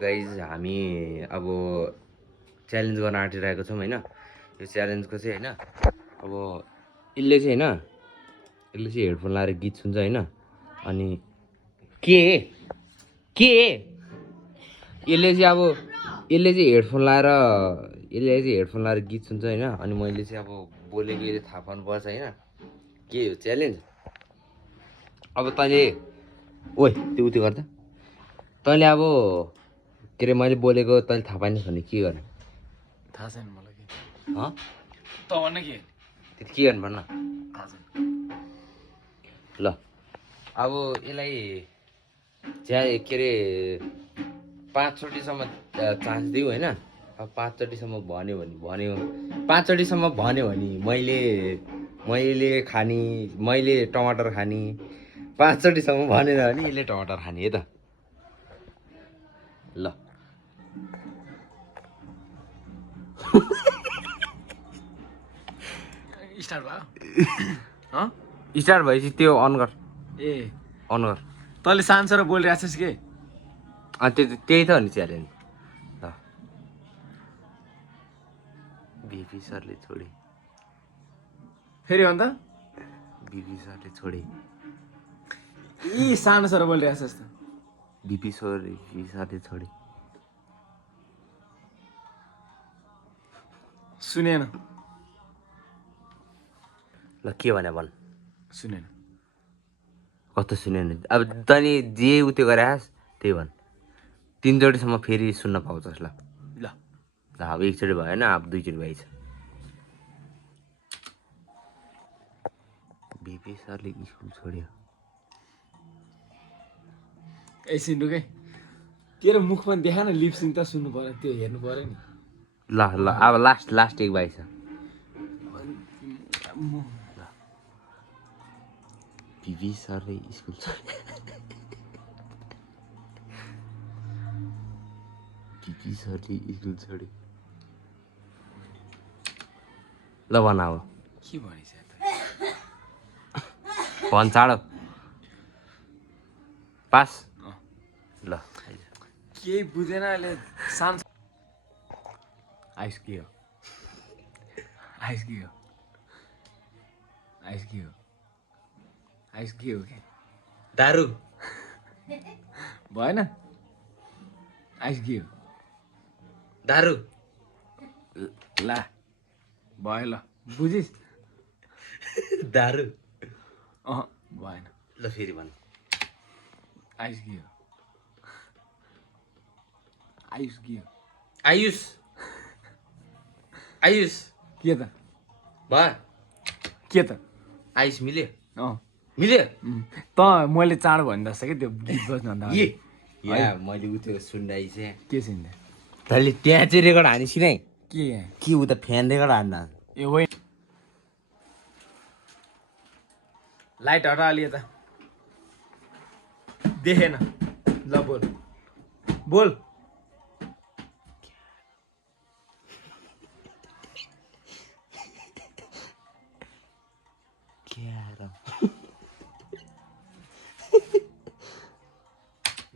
Guys हामी अब challenge गर्न आँटिरहेको छौँ होइन। यो च्यालेन्जको चाहिँ होइन अब यसले चाहिँ हेडफोन लाएर गीत सुन्छ होइन। अनि के यसले चाहिँ हेडफोन लाएर गीत सुन्छ होइन। अनि मैले चाहिँ अब बोलेको यसले थाहा पाउनुपर्छ होइन। के हो च्यालेन्ज? अब तैँले ओइ त्यो उयो गर्दा तैँले अब के अरे मैले बोलेको तैँले थाहा पाइनस् भने के गर्ने? थाहा छैन मलाई के त भन्न के त्यति के गर्नु भन्न? थाहा छैन। ल अब यसलाई के अरे 5 चोटिसम्म चान्स दिउँ होइन। अब 5 चोटिसम्म भन्यो भने मैले खाने, मैले टमाटर खाने। 5 चोटिसम्म भनेन भने यसले टमाटर खाने है त। ल स्टार्ट भयो स्टार्ट भएपछि त्यो अन गर। अन गर। तैँले सानसर बोलिरहेको छस् के? त्यही त हो नि च्यालेन्ज। ल बिपी सरले छोडे, फेरि अन्त बिपी सरले छोडे, यी सानसर बोलिरहेको छस् त। बिपी सरले छोडे। सुनेन। ल के भने भन्? सुनेन। कस्तो सुनेन? अब तैँले जे उत्यो गरेस् त्यही भन्। 3 चोटिसम्म फेरि सुन्न पाउँछस्। ल ल अब 1 चोटि भएन, अब 2 चोटि भएछ। बिपी सरले स्कुल छोड्यो। एकछिन रुकै। के अरे मुख पनि देखा न, लिपसिङ त सुन्नु पर्यो, त्यो हेर्नु पर्यो नि। ल अब लास्ट एक बाई छ। बिपी सरले स्कुल छोड्यो। बिपी सरले स्कुल छोड्यो। ल भन अब के भनिस् भन चाँडो। पास। ल केही बुझेन अहिले। सान आइस के हो? आइस के हो? आइस के हो? आइस के हो? के दारु भएन? आइस के हो? दारु ला भयो। ल बुझिस्? दारु भएन। ल फेरि भन। आइस के हो? आयुष के हो? आयुष के त? भयो के त? आयुष मिल्यो। मिल्यो। त मैले चाँडो भनिदिएको कि त्यो गीत बज्नुभन्दा मैले उयो सुन्दै चाहिँ के सुन्दा? तैँले त्यहाँ चाहिँ रेकर्ड हानिस् कि नै? के उता फ्यान रेकर्ड हान्न? ए होइन। लाइट हटा अलि यता। देखेन। ल बोल।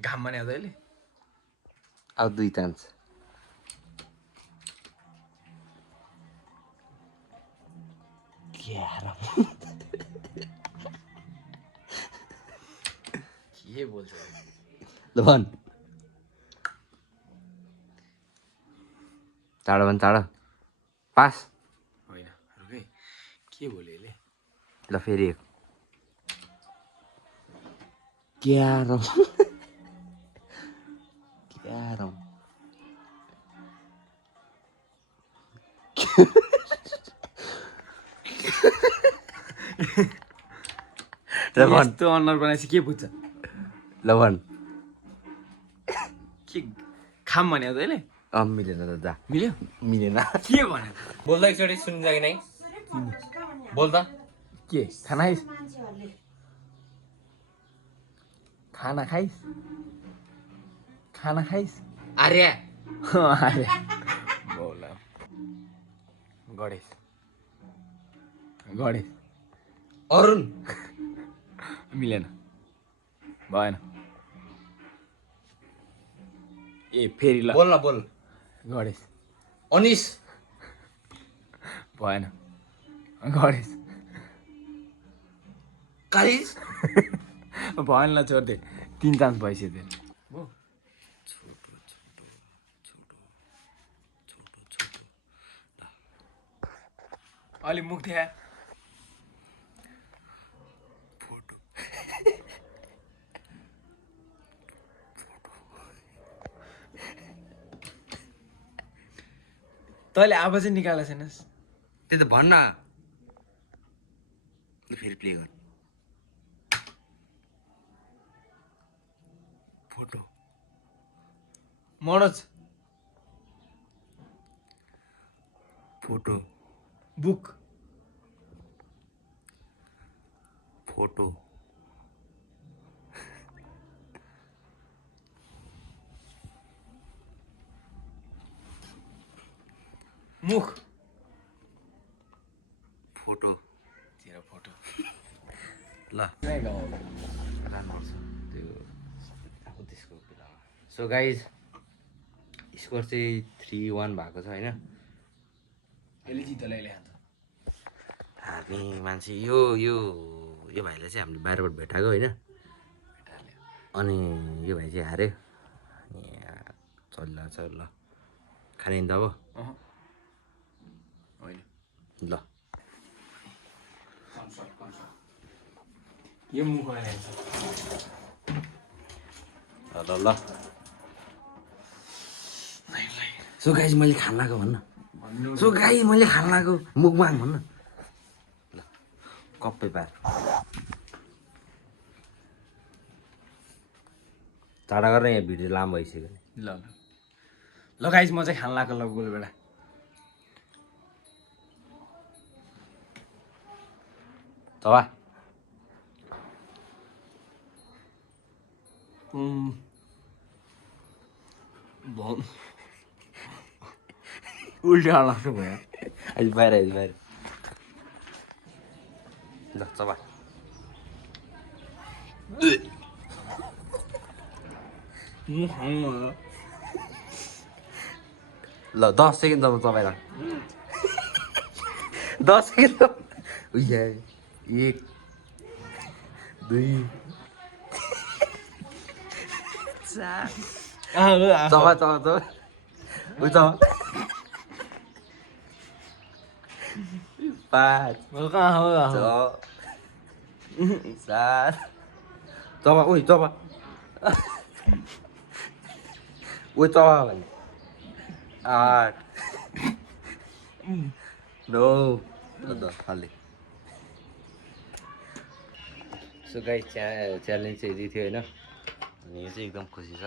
घाममा नि आउँदा अहिले अब 2 चान्स। के बोल्छ? ल भन चाँडो भन, चाँडो। पास होइन रुकै। के बोल्यो अहिले? ल फेरि एक। यस्तो अनुहार बनाएपछि के बुझ्छ? ल भन। के खाम भन्यो त अहिले? मिलेन त जा। मिल्यो? मिलेन। के भन्यो? बोल्दा एकचोटि सुनिन्छ कि नै? बोल्दा के खाना खाइस्? खाना खाइस्? आर्या आर्या बोल। गणेश अरुण मिलेन। भएन। ए फेरि ल बोल न बोल गणेश अनिस भएन गणेश काइस भएन ल छोड्दे 3 चान्स भइसक्यो तेरो अलि मुख देखा तैँले आवाजै निकालेको छैनस् त्यही त भन्न ल फेरि प्ले गर photo Manoj photo book photo मुख फोटो तेरो फोटो ल राम्रो छ त्यो अब त्यसको बेलामा सो गाइज स्कोर चाहिँ 3-1 भएको छ होइन यसले जित्दो अहिले हामी मान्छे यो यो यो भाइलाई चाहिँ हामीले बाहिरबाट भेटाएको होइन अनि यो भाइ चाहिँ हार्यो अनि चल्ला छ ल खाने नि त अब होइन ल यो मुख आइहाल्छ ल ल सो गाइज मैले खान लगाएको भन्न सो गाइज मैले खान लगाएको मुखमाग भन्न ल कप्पै पार टाढा गरेर यहाँ भिडियो लामो भइसक्यो ल ल ल गाइस म चाहिँ खान लाग्यो ल गोलबेडा तवा उल्टा लाग्छ भयो अहिले बाहिर ल चबा ल 10 सेकेन्डसम्म चबाइराख 10 सेकेन्ड उया 1 2 4 चबा उयो चबा 5 कहाँ हो 7 चबा उयो चबा उयो चबा भने 8 9 10 खाली सो गाइस च्यालेन्ज चाहिँ यति थियो होइन अनि यो चाहिँ एकदम खुसी छ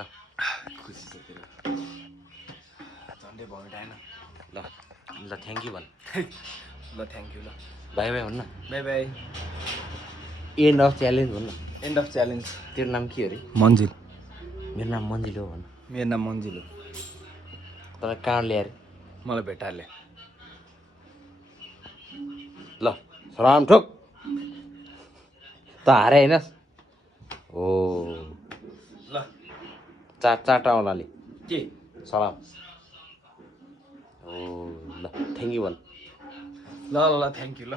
झन्डै भयो टाइम ल ल थ्याङ्क यू भन् ल थ्याङ्क यू ल बाई बाई भन्न by by and of challenge भन्न एन्ड अफ च्यालेन्ज तेरो नाम के अरे मन्जिल मेरो नाम मन्जिल हो भन्न मेरो नाम मन्जिल हो तर कहाँ ल्याएर मलाई भेटाले ल सलाम ठोक त हारे हैनस् हो ल चारवटा औँलाले के सलाम हो ल थ्याङ्क यू भन् ल ल थ्याङ्क यू ल